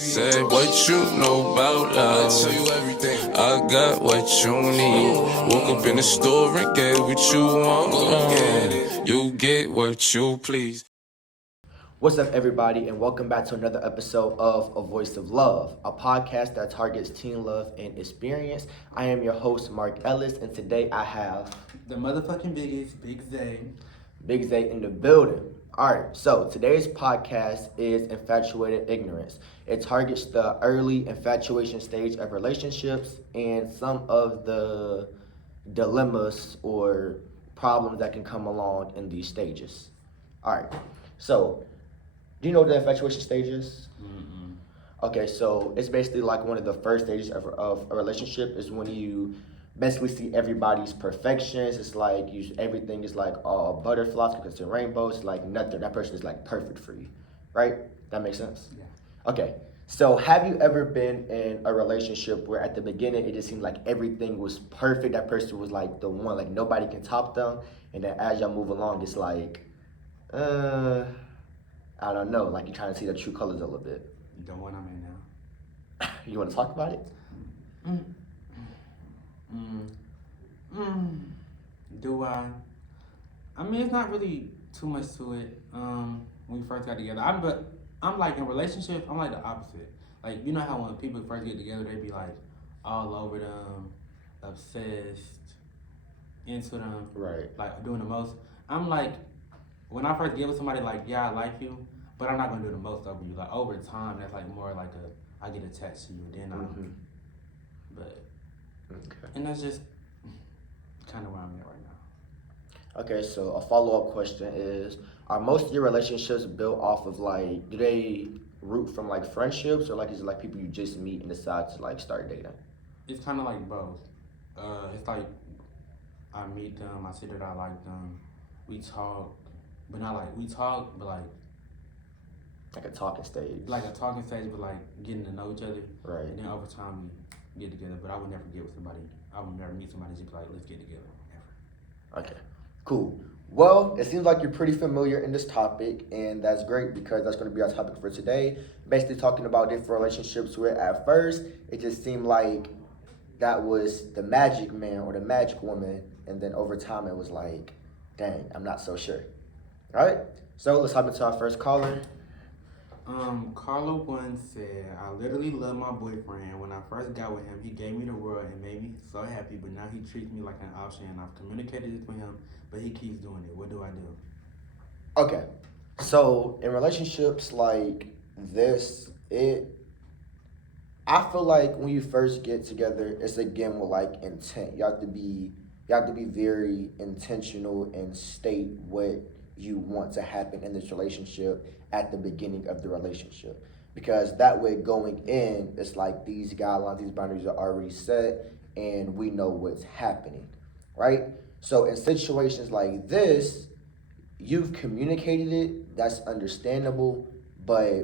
Say what you know about love. I tell you everything. I got what you need. Woke up in the store and get what you want. You get what you please. What's up, everybody, and welcome back to another episode of A Voice of Love, a podcast that targets teen love and experience. I am your host, Mark Ellis, and today I have the motherfucking biggest, Big Zay. Big Zay in the building. All right, so today's podcast is Infatuated Ignorance. It targets the early infatuation stage of relationships and some of the dilemmas or problems that can come along in these stages. All right, so do you know what the infatuation stage is? Mm-mm. Okay, so it's basically like one of the first stages of a relationship is when you basically see everybody's perfections. It's like everything is like all butterflies, because it's rainbows. It's like nothing. That person is like perfect for you, right? That makes sense? Yeah. Okay, so have you ever been in a relationship where at the beginning it just seemed like everything was perfect? That person was like the one, like nobody can top them. And then as y'all move along, it's like, I don't know, like you're trying to see the true colors a little bit. The one I'm in now. You want to talk about it? Do I? I mean, it's not really too much to it. When we first got together, I'm like in relationship. I'm like the opposite. Like, you know how when people first get together, they be like all over them, obsessed, into them, Right. like doing the most. I'm like, when I first get with somebody, like, yeah, I like you, but I'm not gonna do the most over you. Like over time, that's like more like I get attached to you. Then but Okay. and that's just kind of where I'm at right now. Okay, so a follow-up question is, are most of your relationships built off of like, do they root from like friendships, or like is it like people you just meet and decide to like start dating? It's kind of like both. It's like I meet them, I see that I like them, we talk, but not like we talk, but Like a talking stage. like a talking stage, but like getting to know each other. Right. And then over time we get together. But I would never get with somebody. I would never meet somebody just be like, let's get together. Never. Okay, cool. Well, it seems like you're pretty familiar in this topic, and that's great because that's going to be our topic for today. Basically, talking about different relationships where at first it just seemed like that was the magic man or the magic woman, and then over time it was like, dang, I'm not so sure. All right, so let's hop into our first caller. Carla once said, I literally love my boyfriend. When I first got with him, he gave me the world and made me so happy, but now he treats me like an option, and I've communicated it with him, but he keeps doing it. What do I do? Okay, so in relationships like this, I feel like when you first get together, it's again with like intent. You have to be very intentional and state what you want to happen in this relationship at the beginning of the relationship. Because that way going in, it's like these guidelines, these boundaries are already set and we know what's happening. Right? So in situations like this, you've communicated it, that's understandable, but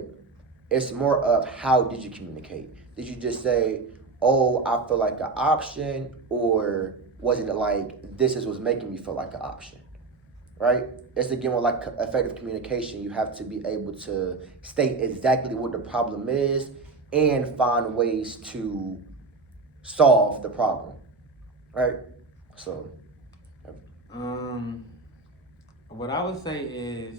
it's more of how did you communicate? Did you just say, oh, I feel like an option, or was it like this is what's making me feel like an option? Right? It's again with like effective communication. You have to be able to state exactly what the problem is and find ways to solve the problem. Right? So What I would say is,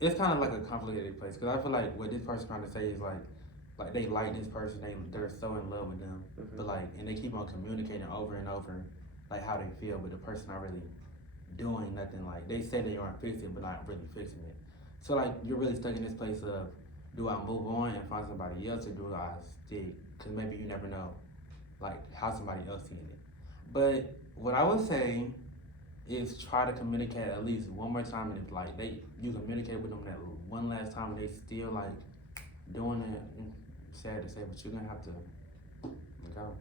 it's kind of like a complicated place because I feel like what this person trying to say is like they like this person, they're so in love with them, but like, and they keep on communicating over and over, like how they feel, but the person not really doing nothing. Like they say they aren't fixing, but not really fixing it. So like you're really stuck in this place of, do I move on and find somebody else, or do I stick? Because maybe you never know, like how somebody else seeing it. But what I would say is try to communicate at least one more time, and if like you communicate with them that one last time and they still like doing it, sad to say, but you're gonna have to go.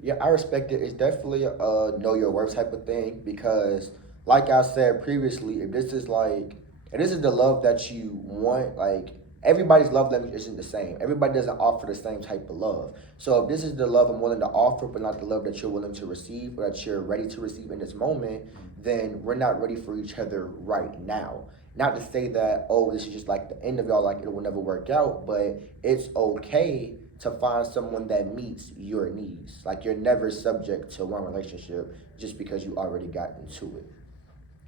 yeah, I respect it. It's definitely a know your worth type of thing because, like I said previously, if this is the love that you want, like everybody's love language isn't the same. Everybody doesn't offer the same type of love. So if this is the love I'm willing to offer, but not the love that you're willing to receive or that you're ready to receive in this moment, then we're not ready for each other right now. Not to say that, oh, this is just like the end of y'all, like it will never work out, but it's okay to find someone that meets your needs. Like you're never subject to one relationship just because you already got into it.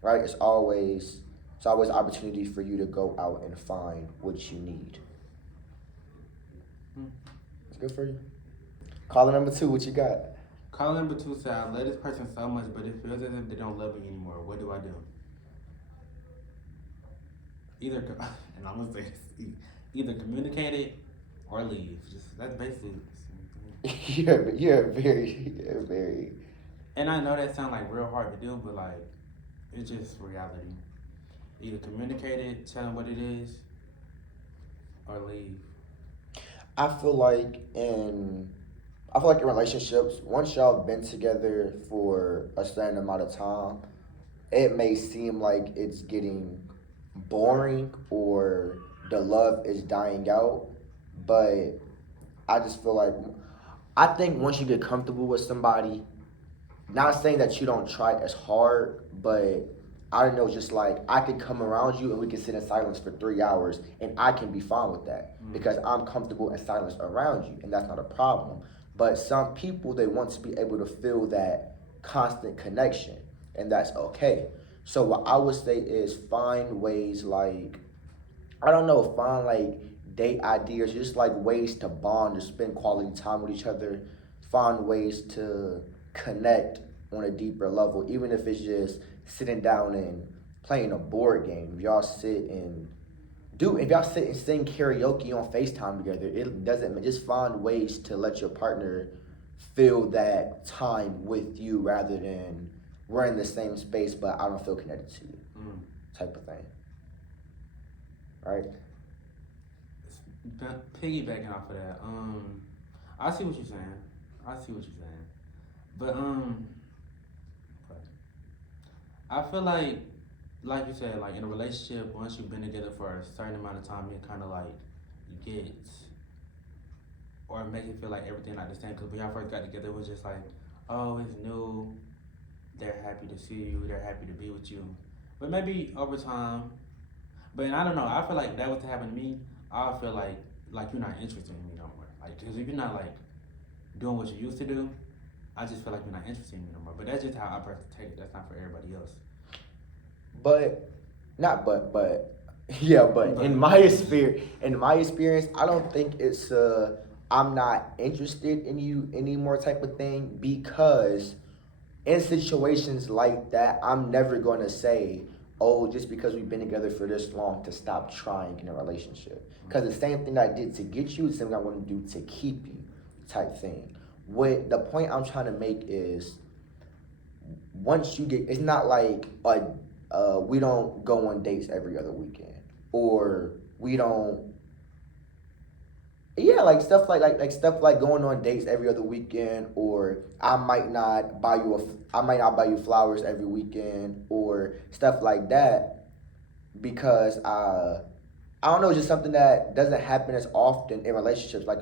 Right? It's always opportunity for you to go out and find what you need. It's good for you. Caller number 2, what you got? Caller number 2 said, I love this person so much, but it feels as if they don't love me anymore. What do I do? Either, and I'm gonna say this, either communicate it or leave. Just that's basically the same thing. You're very. And I know that sounds like real hard to do, but like it's just reality. Either communicate it, tell them what it is, or leave. I feel like in I feel like in relationships, once y'all have been together for a certain amount of time, it may seem like it's getting boring or the love is dying out, but I just feel like I think once you get comfortable with somebody, not saying that you don't try as hard, but I don't know, just like I could come around you and we can sit in silence for 3 hours and I can be fine with that because I'm comfortable in silence around you and that's not a problem. But some people, they want to be able to feel that constant connection and that's okay. So what I would say is find ways like I don't know, find like date ideas, just like ways to bond or spend quality time with each other. Find ways to connect on a deeper level, even if it's just sitting down and playing a board game. If y'all sit and sing karaoke on FaceTime together, it doesn't just find ways to let your partner feel that time with you rather than we're in the same space but I don't feel connected to you. Type of thing. Right? Piggybacking off of that, I see what you're saying. But I feel like you said, like in a relationship, once you've been together for a certain amount of time, it kind of like get or make it feel like everything like the same. Because when y'all first got together, it was just like, oh, it's new. They're happy to see you. They're happy to be with you. But maybe over time, but I don't know. I feel like that was to happen to me. I feel like you're not interested in me no more. Like, cause if you're not like doing what you used to do, I just feel like you're not interested in me no more. But that's just how I personally take it. That's not for everybody else. But not but yeah, but in my experience, I don't think it's I'm not interested in you anymore type of thing because in situations like that, I'm never gonna say, oh, just because we've been together for this long to stop trying in a relationship. Because the same thing I did to get you, the same thing I want to do to keep you, type thing. What the point I'm trying to make is once you get, it's not like we don't go on dates every other weekend, or we don't. Yeah, like stuff like stuff like going on dates every other weekend, or I might not buy you flowers every weekend, or stuff like that, because I don't know, it's just something that doesn't happen as often in relationships. Like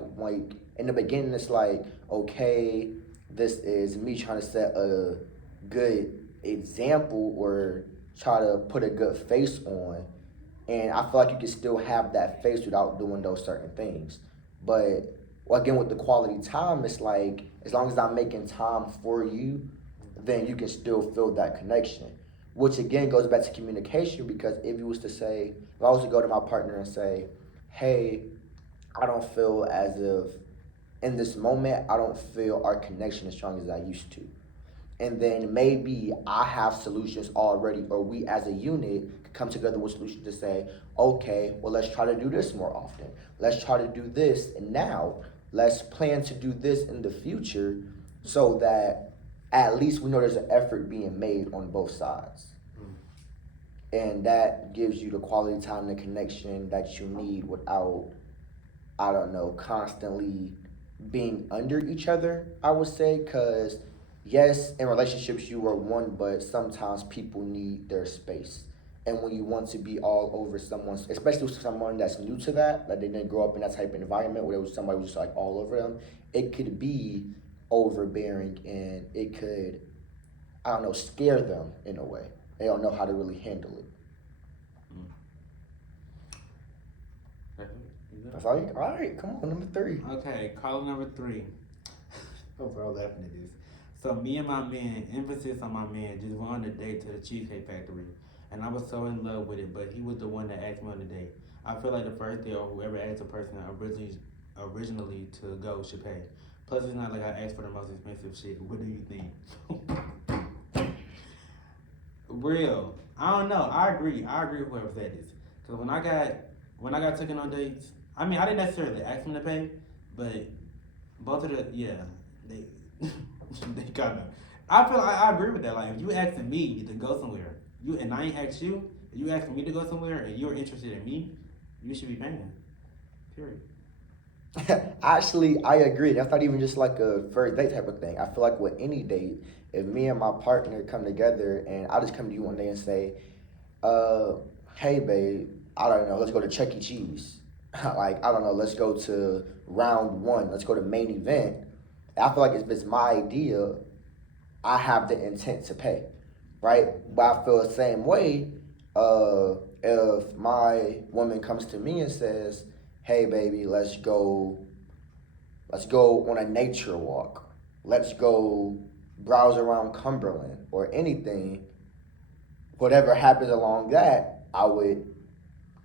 in the beginning, it's like, okay, this is me trying to set a good example or try to put a good face on, and I feel like you can still have that face without doing those certain things. But again, with the quality time, it's like as long as I'm making time for you, then you can still feel that connection. Which again goes back to communication because if I was to go to my partner and say, hey, I don't feel as if in this moment, I don't feel our connection as strong as I used to. And then maybe I have solutions already, or we as a unit could come together with solutions to say, okay, well, let's try to do this more often. Let's try to do this now. Let's plan to do this in the future so that at least we know there's an effort being made on both sides. And that gives you the quality time and connection that you need without, I don't know, constantly being under each other, I would say, because yes, in relationships you are one, but sometimes people need their space. And when you want to be all over someone, especially with someone that's new to that, like they didn't grow up in that type of environment where it was somebody who was just like all over them, it could be overbearing and it could, I don't know, scare them in a way. They don't know how to really handle it. That's all right, come on, number 3. Okay, caller number 3. I'm so laughing at this. So me and my man, emphasis on my man, just went on a date to the Cheesecake Factory, and I was so in love with it. But he was the one that asked me on the date. I feel like the first date or whoever asked a person originally to go should pay. Plus, it's not like I asked for the most expensive shit. What do you think? Real. I don't know. I agree. I agree with whoever said this. Cause when I got taken on dates, I mean I didn't necessarily ask them to pay, but both of they they kind of. I feel like I agree with that. Like if you asking me to go somewhere, and I ain't asked you, if you asking me to go somewhere and you're interested in me, you should be paying. Period. Actually, I agree. That's not even just like a first date type of thing. I feel like with any date, if me and my partner come together and I just come to you one day and say, hey babe, I don't know, let's go to Chuck E. Cheese. Like, I don't know, let's go to round 1, let's go to main event. I feel like if it's my idea, I have the intent to pay, right? But I feel the same way if my woman comes to me and says, hey baby, let's go on a nature walk. Let's go browse around Cumberland or anything. Whatever happens along that, I would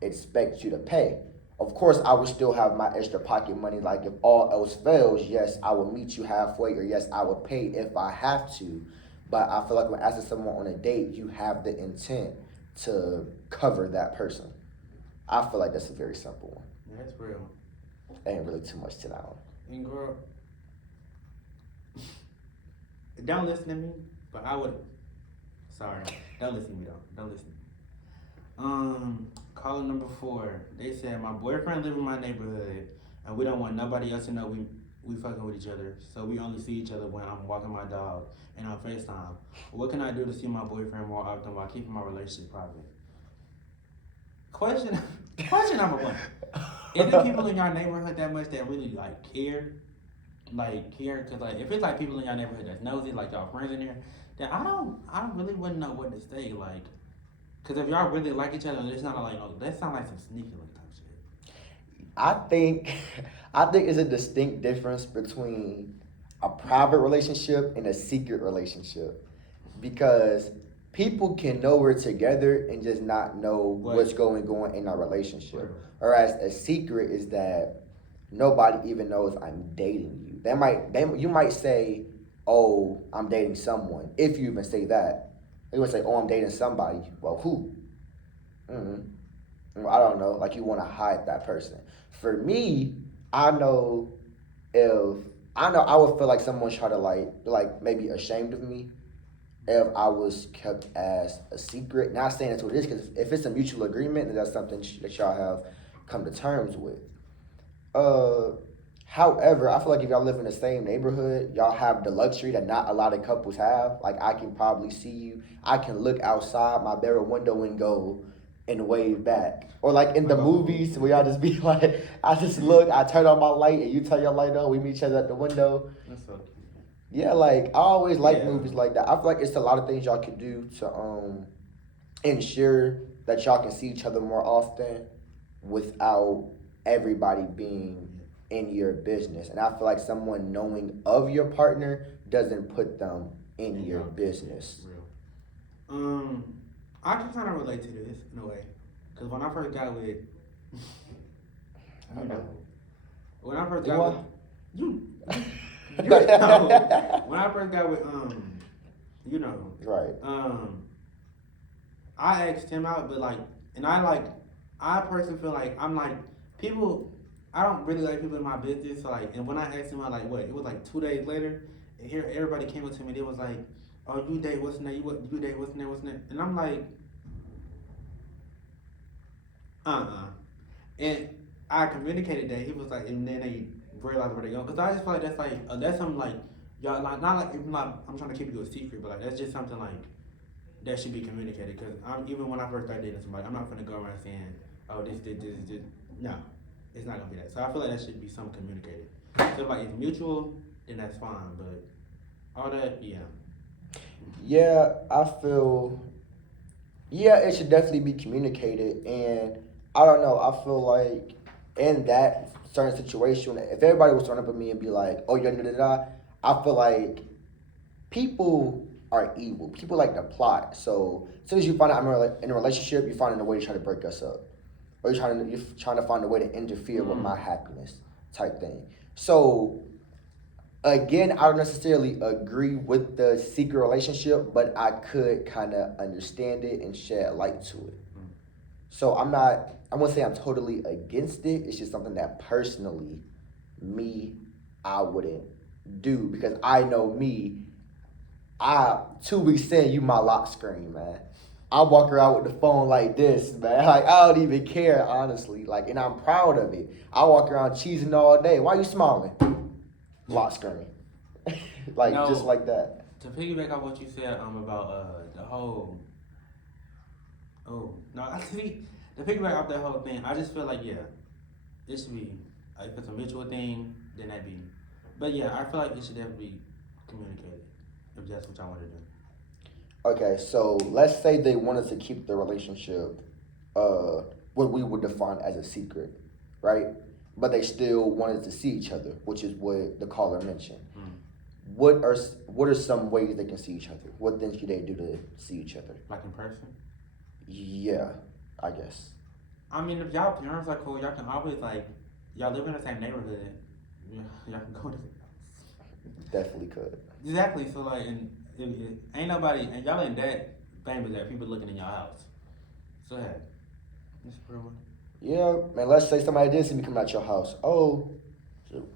expect you to pay. Of course, I would still have my extra pocket money. Like if all else fails, yes, I will meet you halfway, or yes, I would pay if I have to. But I feel like when asking someone on a date, you have the intent to cover that person. I feel like that's a very simple one. Yeah, that's real. Ain't really too much to that one. And girl, don't listen to me, but I would. Sorry, don't listen to me though. Don't listen. Caller number 4. They said my boyfriend live in my neighborhood, and we don't want nobody else to know we fucking with each other. So we only see each other when I'm walking my dog and on FaceTime. What can I do to see my boyfriend more often while keeping my relationship private? Question number 1. Is it people in your neighborhood that much that really like care? Cause like if it's like people in your neighborhood that's nosy, like y'all friends in there, then I really wouldn't know what to say. Like, cause if y'all really like each other, it's not like no, that sound like some sneaky like type shit. I think it's a distinct difference between a private relationship and a secret relationship, because people can know we're together and just not know what's going on in our relationship. Whereas a secret is that nobody even knows I'm dating you. You might say, "Oh, I'm dating someone." If you even say that, they would say, "Oh, I'm dating somebody." Well, who? Well, I don't know. Like you want to hide that person. For me, I know I would feel like someone try to like maybe ashamed of me if I was kept as a secret. Not saying that's what it is, because if it's a mutual agreement, then that's something that y'all have come to terms with. However, I feel like if y'all live in the same neighborhood, y'all have the luxury that not a lot of couples have. Like I can probably see you. I can look outside my bedroom window and go and wave back. Or like in the movies where y'all just be like, I just look, I turn on my light and you turn your light on, we meet each other at the window. That's so cute. Yeah, like I always like movies like that. I feel like it's a lot of things y'all can do to ensure that y'all can see each other more often without everybody being in your business. And I feel like someone knowing of your partner doesn't put them in your business. Real. I can kind of relate to this in a way, because when I first got with, when I first got with you know, when I first got with right. I asked him out, but like, and I personally feel like I'm like people. I don't really like people in my business. So like, and when I asked him out, like, what? It was like 2 days later, and here everybody came up to me. They was like, "Oh, you date what's name? You date what's name? What's name?" And I'm like, And I communicated that. He was like, and then they realized where they go. Because I just feel like that's something like y'all like not like I'm trying to keep it a secret, but like that's just something like that should be communicated. Because even when I first started dating somebody, I'm not gonna go around saying, "Oh, this." No, it's not gonna be that. So I feel like that should be something communicated. So if like it's mutual, then that's fine. But all that, yeah. Yeah, I feel. Yeah, it should definitely be communicated, and I don't know. I feel like in that certain situation, if everybody was turn up at me and be like, "Oh, you're da da da," I feel like people are evil. People like to plot. So as soon as you find out in a relationship, you're finding a way to try to break us up, or you're trying to find a way to interfere with my happiness, type thing. So again, I don't necessarily agree with the secret relationship, but I could kind of understand it and shed light to it. So I'm not. I won't say I'm totally against it. It's just something that personally, me, I wouldn't do because I know me. 2 weeks in, you my lock screen, man. I walk around with the phone like this, man. Like I don't even care, honestly. Like, and I'm proud of it. I walk around cheesing all day. Why you smiling? Lock screen. Like No, just like that. to piggyback off what you said about the whole I think to piggyback off that whole thing, I just feel like it should be if it's a mutual thing, then that be. But yeah, I feel like it should definitely be communicated if that's what y'all want to do. Okay, so let's say they wanted to keep the relationship, what we would define as a secret, right? But they still wanted to see each other, which is what the caller mentioned. What are some ways they can see each other? What things can they do to see each other? Like in person. Yeah, I guess. I mean, if y'all parents are cool, y'all can always y'all live in the same neighborhood. Y'all can go to. Definitely could. Exactly. So and ain't nobody, and y'all ain't that famous that people looking in your house. So hey, it's a real one. Yeah, man. Let's say somebody did see me come out your house. Oh,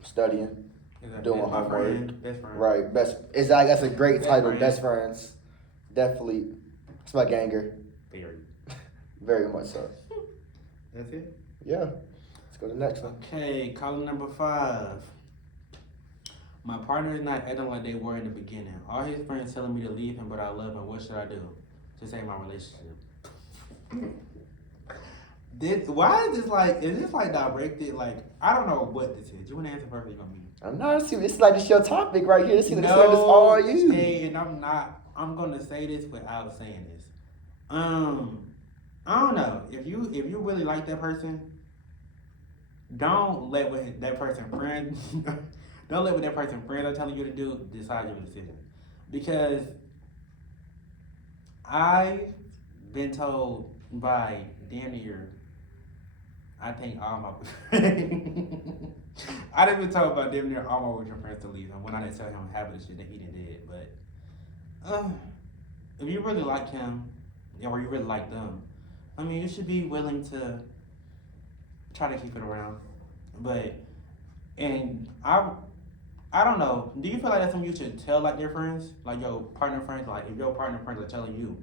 studying, Exactly. doing That's my homework. friend, best friend. Right. That's a great Best title. friend. Best friends. Definitely. It's my ganger. Very. Very much so. That's it. Yeah. Let's go to the next one. Okay, caller number 5. My partner is not acting like they were in the beginning. All his friends telling me to leave him, but I love him. What should I do to save my relationship? Why is this is this directed? I don't know what this is. You want to answer first? Or you want me? I'm not assuming it's like this your topic right here. This is No, all you. Hey, and I'm not. I'm gonna say this without saying this. I don't know if you really like that person. Don't let what that person friend. Don't let what that person friends are telling you to do decide your decision, because I've been told by damn near, I think all my I've been told by damn near all my boyfriend friends to leave him when I didn't tell him half of the shit that he did. But if you really like him, or you really like them, I mean, you should be willing to try to keep it around. But and I don't know. Do you feel like that's something you should tell your friends, like your partner friends, like if your partner friends are telling you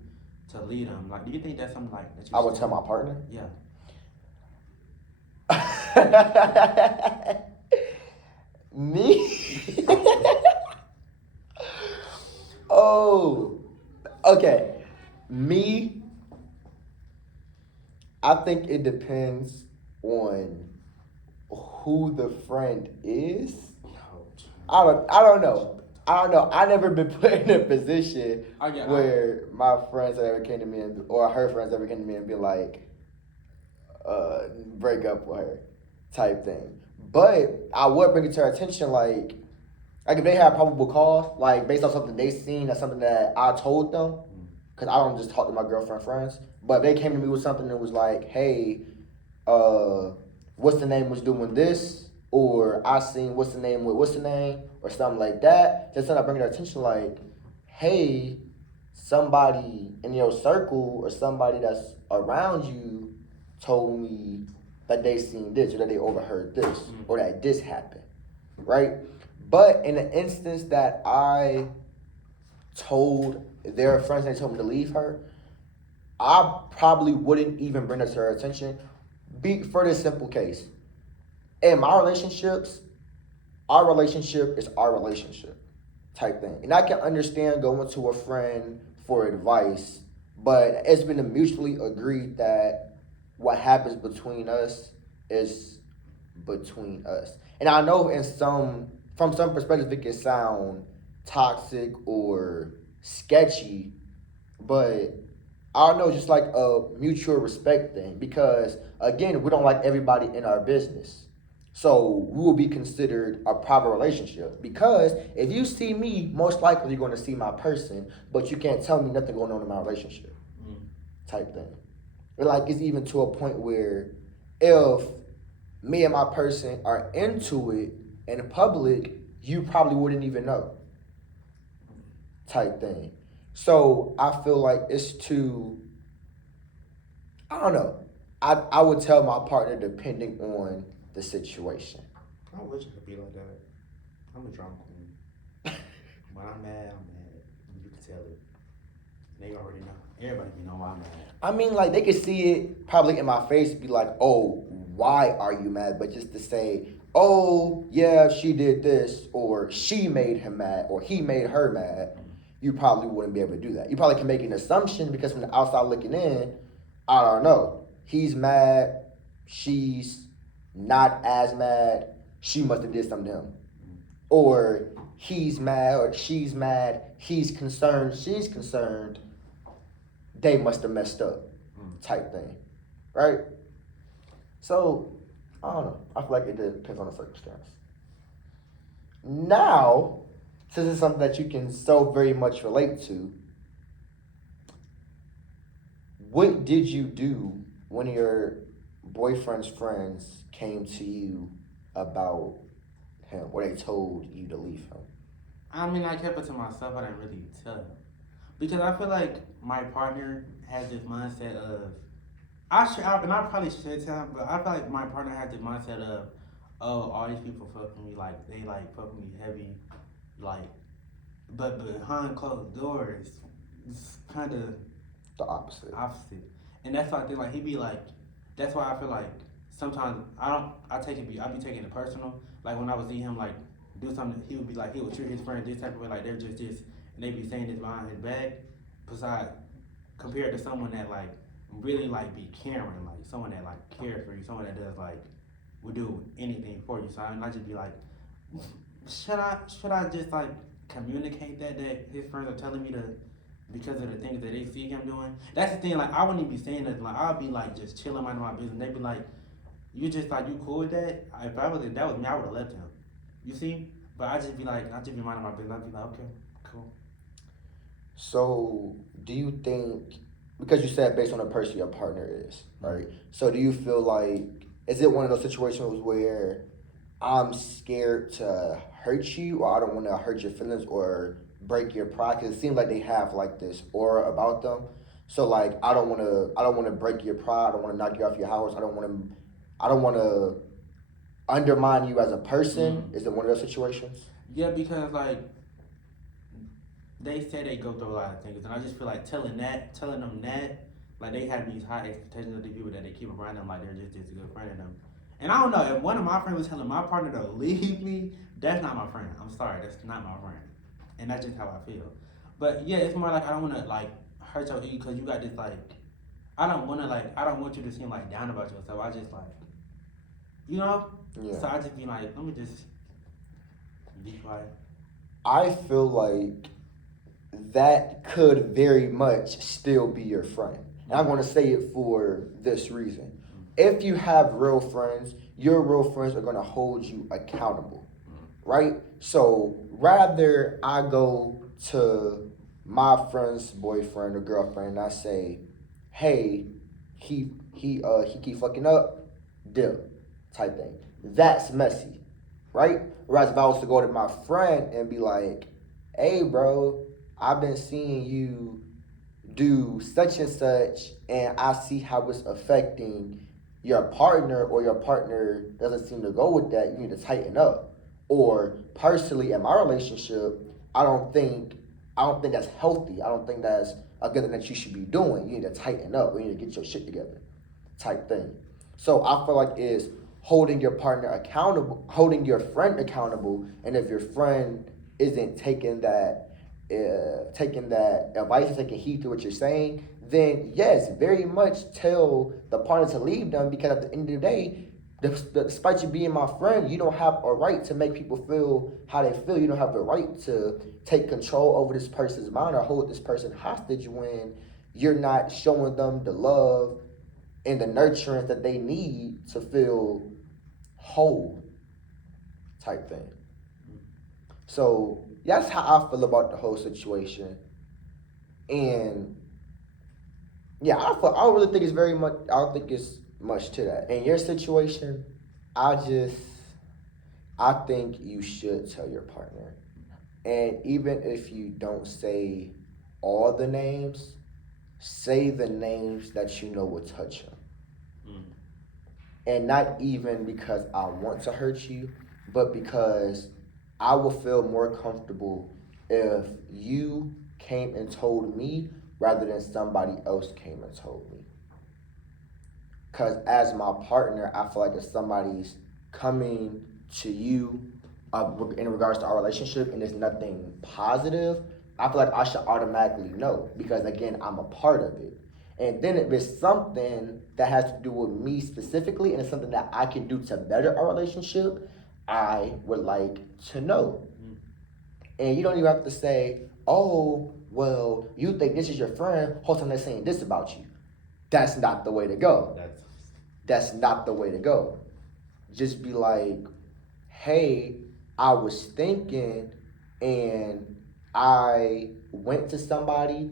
to lead them, do you think that's something that you? I would tell my partner. Yeah. Me? Oh, okay. Me, I think it depends on who the friend is. I don't know. I never been put in a position where my friends ever came to me or her friends ever came to me and be like, break up with her, type thing. But I would bring it to her attention, like if they have probable cause, based on something they seen, that's something that I told them, because I don't just talk to my girlfriend friends. But if they came to me with something that was like, hey, what's the name was doing this, or I seen what's the name, or something like that, just then I bring their attention, like, hey, somebody in your circle or somebody that's around you told me that they seen this, or that they overheard this, or that this happened, right? But in the instance that I told their friends, they told me to leave her, I probably wouldn't even bring it to her attention. For this simple case, in my relationships, our relationship is our relationship, type thing. And I can understand going to a friend for advice, but it's been mutually agreed that what happens between us is between us. And I know from some perspectives, it can sound toxic or sketchy, but I don't know, just like a mutual respect thing. Because again, we don't like everybody in our business. So we will be considered a private relationship. Because if you see me, most likely you're going to see my person, but you can't tell me nothing going on in my relationship. Type thing. Like it's even to a point where if me and my person are into it in public, you probably wouldn't even know. Type thing. So I feel like it's too, I don't know. I would tell my partner depending on the situation. I wish it could be like that. I'm a drama queen. When I'm mad, I'm mad. You can tell it. They already know. Everybody can know why I'm mad. I mean, like they could see it probably in my face, be like, "Oh, why are you mad?" But just to say, "Oh, yeah, she did this," or "She made him mad," or "He made her mad," you probably wouldn't be able to do that. You probably can make an assumption because from the outside looking in, I don't know. He's mad. She's not as mad. She must have did something to him, or he's mad or she's mad. He's concerned. She's concerned. They must have messed up, type thing, right? So I don't know. I feel like it depends on the circumstance. Now, since it's something that you can so very much relate to, what did you do when your boyfriend's friends came to you about him, or they told you to leave him? I mean, I kept it to myself. I didn't really tell him. Because I feel like my partner has this mindset of, and I probably should tell him, but I feel like my partner has this mindset of, oh, all these people fuck with me, like, they like fuck with me heavy, like, but behind closed doors, it's kind of The opposite. opposite. And that's why I think like he be like, that's why I feel like sometimes I be taking it personal. Like when I would see him like do something, he would be like he would treat his friends this type of way, like they're just this, and they be saying this behind his back. Besides, compared to someone that like really like be caring, like someone that like care for you, someone that does like would do anything for you. So I just be like, should I just like communicate that his friends are telling me to because of the things that they see him doing. That's the thing. Like I wouldn't even be saying that. Like I'll be like just chilling minding my business. They'd be like, "You just like you cool with that?" If that was me, I would have left him. You see? But I just be minding my business. I'd be like, okay, cool. So, do you think, because you said based on the person your partner is, right? So, do you feel like, is it one of those situations where I'm scared to hurt you, or I don't want to hurt your feelings or break your pride? Because it seems like they have like this aura about them. So, like, I don't want to break your pride. I don't want to knock you off your house. I don't want to undermine you as a person. Is it one of those situations? Yeah, because like they say they go through a lot of things, and I just feel like telling them that, like they have these high expectations of the people that they keep around them, like they're just this good friend of them. And I don't know if one of my friends was telling my partner to leave me, that's not my friend. I'm sorry, that's not my friend, and that's just how I feel. But yeah, it's more like I don't want to like hurt your ego because you got this like I don't want you to seem like down about yourself. I just like you know. Yeah. So I just be like, let me just be quiet. I feel like that could very much still be your friend. And I'm going to say it for this reason. If you have real friends, your real friends are going to hold you accountable, right? So rather I go to my friend's boyfriend or girlfriend and I say, hey, he keep fucking up, dip, type thing. That's messy, right? Whereas if I was to go to my friend and be like, hey, bro, I've been seeing you do such and such, and I see how it's affecting your partner, or your partner doesn't seem to go with that. You need to tighten up. Or personally, in my relationship, I don't think that's healthy. I don't think that's a good thing that you should be doing. You need to tighten up. You need to get your shit together, type thing. So I feel like it's holding your partner accountable, holding your friend accountable, and if your friend isn't taking that advice and taking heed to what you're saying, then yes, very much tell the partner to leave them, because at the end of the day, despite you being my friend, you don't have a right to make people feel how they feel. You don't have the right to take control over this person's mind or hold this person hostage when you're not showing them the love and the nurturance that they need to feel whole type thing. So that's how I feel about the whole situation. And yeah, I don't really think it's very much. I don't think it's much to that. In your situation, I I think you should tell your partner, and even if you don't say all the names, say the names that you know will touch him, and not even because I want to hurt you, but because I will feel more comfortable if you came and told me rather than somebody else came and told me. Because as my partner, I feel like if somebody's coming to you in regards to our relationship and there's nothing positive, I feel like I should automatically know because, again, I'm a part of it. And then if it's something that has to do with me specifically and it's something that I can do to better our relationship, I would like to know. And you don't even have to say, oh, well, you think this is your friend, whole time they're saying this about you. That's not the way to go. That's not the way to go. Just be like, hey, I was thinking and I went to somebody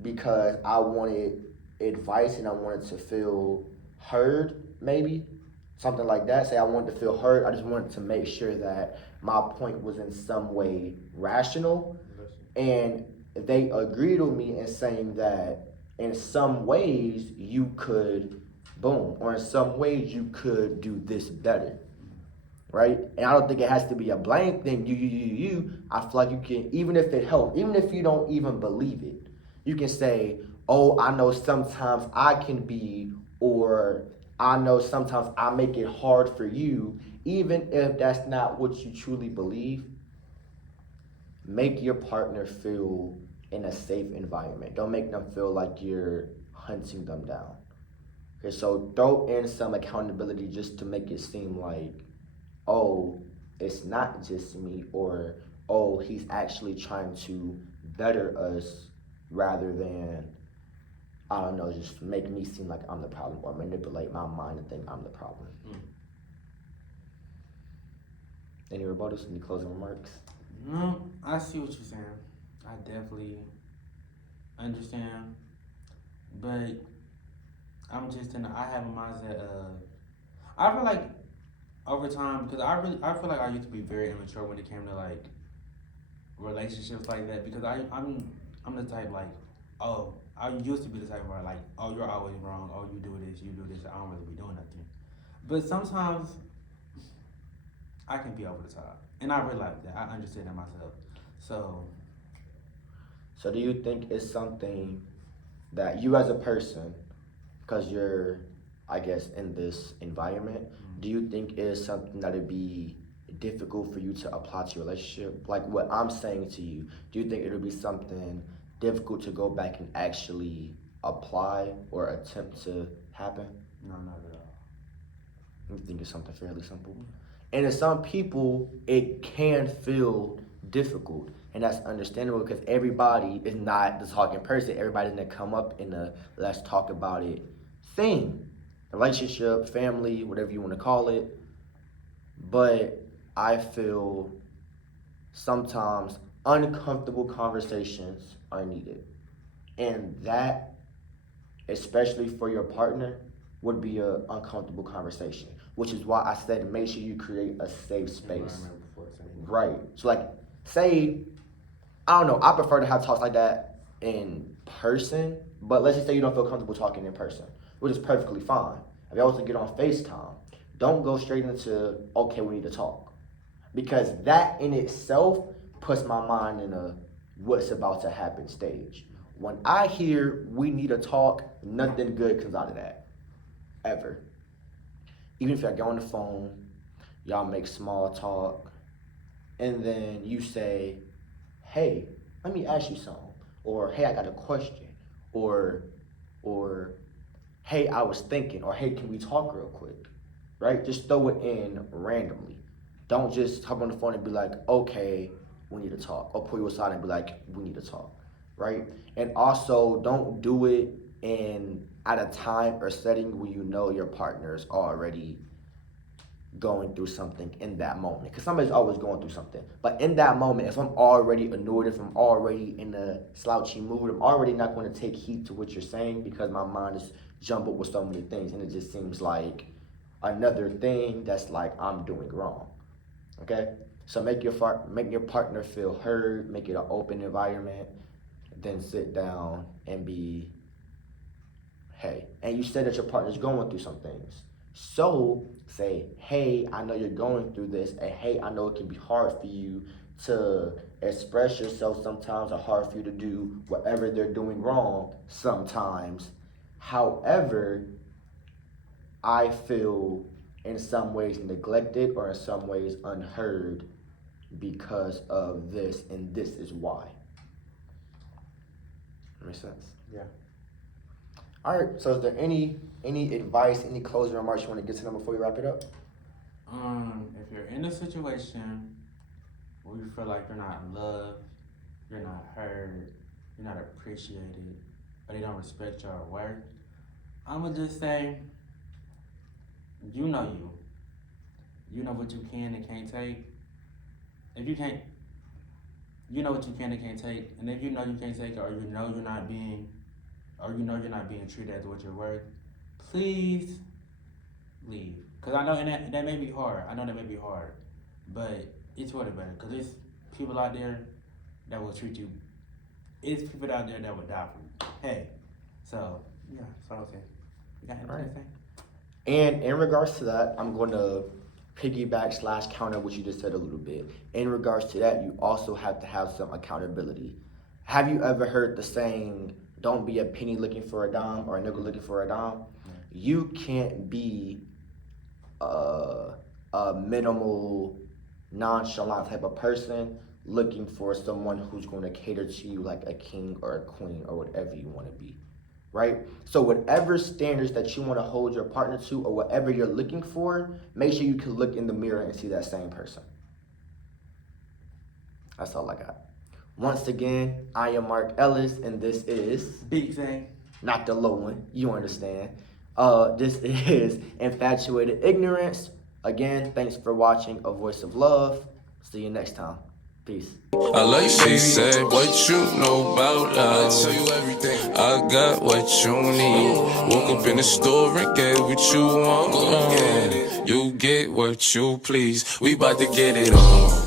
because I wanted advice and I wanted to feel heard, maybe. Something like that. Say I wanted to feel heard. I just wanted to make sure that my point was in some way rational. And they agreed with me in saying that in some ways you could boom, or in some ways you could do this better. Right? And I don't think it has to be a blank thing, you. I feel like you can, even if it helps, even if you don't even believe it, you can say, oh, I know sometimes I can be, or I know sometimes I make it hard for you, even if that's not what you truly believe. Make your partner feel in a safe environment. Don't make them feel like you're hunting them down. Okay, so throw in some accountability just to make it seem like, oh, it's not just me, or oh, he's actually trying to better us rather than, I don't know, just make me seem like I'm the problem or manipulate my mind and think I'm the problem. Any rebuttals? Any closing remarks? No, I see what you're saying. I definitely understand, but I'm just I have a mindset of, I feel like over time, because I feel like I used to be very immature when it came to like relationships like that, because I'm the type like, oh, I used to be the type where like, oh, you're always wrong, oh, you do this, I don't really be doing nothing. But sometimes I can be over the top, and I realize that, I understand that myself. So do you think it's something that you as a person, because you're, I guess, in this environment, do you think it is something that would be difficult for you to apply to your relationship? Like what I'm saying to you, do you think it would be something difficult to go back and actually apply or attempt to happen? No, not at all. You think it's something fairly simple? And in some people, it can feel difficult. And that's understandable because everybody is not the talking person. Everybody doesn't come up in the let's talk about it thing. Relationship, family, whatever you want to call it. But I feel sometimes uncomfortable conversations are needed. And that, especially for your partner, would be an uncomfortable conversation. Which is why I said make sure you create a safe space. Right. So like, say, I don't know, I prefer to have talks like that in person, but let's just say you don't feel comfortable talking in person, which is perfectly fine. If you also get on FaceTime, don't go straight into, okay, we need to talk. Because that in itself puts my mind in a what's about to happen stage. When I hear we need to talk, nothing good comes out of that, ever. Even if y'all get on the phone, y'all make small talk, and then you say, hey, let me ask you something, or hey, I got a question, or hey, I was thinking, or hey, can we talk real quick, right? Just throw it in randomly. Don't just hop on the phone and be like, okay, we need to talk, or pull you aside and be like, we need to talk. right? And also, don't do it in at a time or setting where you know your partner is already going through something in that moment, because somebody's always going through something. But in that moment, if I'm already annoyed, if I'm already in a slouchy mood, I'm already not going to take heed to what you're saying, because my mind is jumbled with so many things, and it just seems like another thing that's like I'm doing wrong. Okay, so make your partner feel heard, make it an open environment, then sit down and be, hey, and you said that your partner's going through some things. So say, hey, I know you're going through this, and hey, I know it can be hard for you to express yourself sometimes, or hard for you to do whatever they're doing wrong sometimes. However, I feel in some ways neglected or in some ways unheard because of this, and this is why. Makes sense? Yeah. All right. So, is there any advice, any closing remarks you want to get to them before we wrap it up? If you're in a situation where you feel like you're not loved, you're not heard, you're not appreciated, or they don't respect your work, I'ma just say, you know you. You know what you can and can't take. If you can't, you know what you can and can't take, and if you know you can't take it, or you know you're not being treated as what you're worth, please leave. Cause I know, and that may be hard. I know that may be hard, but it's for the better. Cause there's people out there that will treat you. It's people out there that will die for you. Hey, so yeah, that's all I'll say. You got anything to say? And in regards to that, I'm going to piggyback / counter what you just said a little bit. In regards to that, you also have to have some accountability. Have you ever heard the saying, don't be a penny looking for a dime or a nickel looking for a dime? You can't be a minimal, nonchalant type of person looking for someone who's going to cater to you like a king or a queen or whatever you want to be. Right? So whatever standards that you want to hold your partner to, or whatever you're looking for, make sure you can look in the mirror and see that same person. That's all I got. Once again, I am Mark Ellis, and this is Big thing. Not the low one, you understand. This is Infatuated Ignorance. Again, thanks for watching A Voice of Love. See you next time. Peace. I like she said, what you know about love? I tell you everything. I got what you need. Woke up in the store and get what you want. Go get it. You get what you please. We bout to get it on.